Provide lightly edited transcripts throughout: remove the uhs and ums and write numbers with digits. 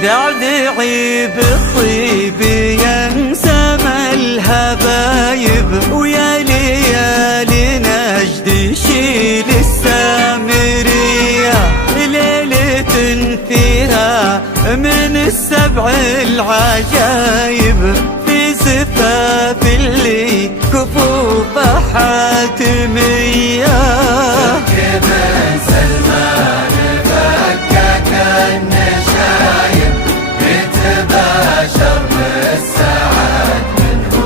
ودعدعي بالطيب ينسم الهبايب، ويا ليالي نجد شيل السامرية، ليلة فيها من السبع العجايب، في زفاف اللي كفوف حاتمية. ركب سلمان فكك النشايب، يتباشر بالسعد منه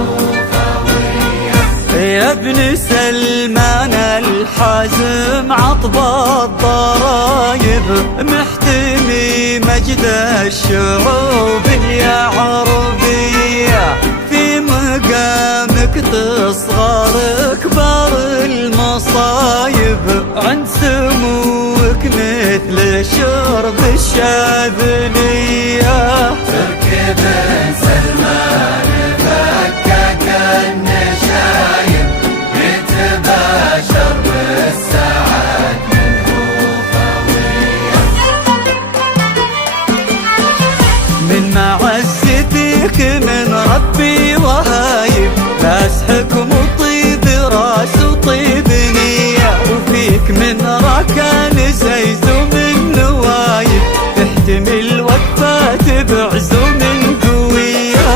خوية. يا ابن سلمان الحازم عطب الضرايب، محتمي مجد الشعوب يا عربية، في مقامك تصغر كبار المصايب، عند سموك مثل شرب الشاذلية. تركب سلمان فكك النشايب، يتباشر بالسعد منه خوية. من معزتك من ربي وهايب، بسحك مطيب راس وطيب نية، وفيك من ركان زيزو من نوايب، تحتمل وقفات بعزوم قوية.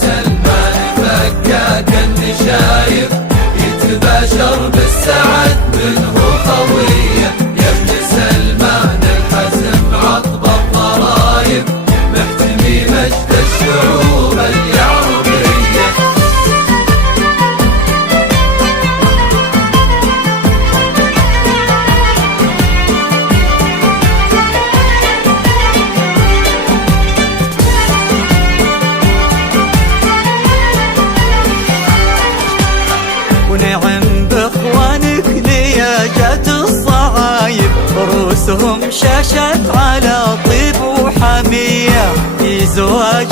سلمان فكاك النشايب، يتباشر بالسعد منه خوية. يا ابن سلمان الحزم عطب الضرايب، محتمي مجد الشعوب اليعربية. ونعم باخوانك لياجات الصعايب، رؤوسهم شاشت على طيب وحمية، في زواج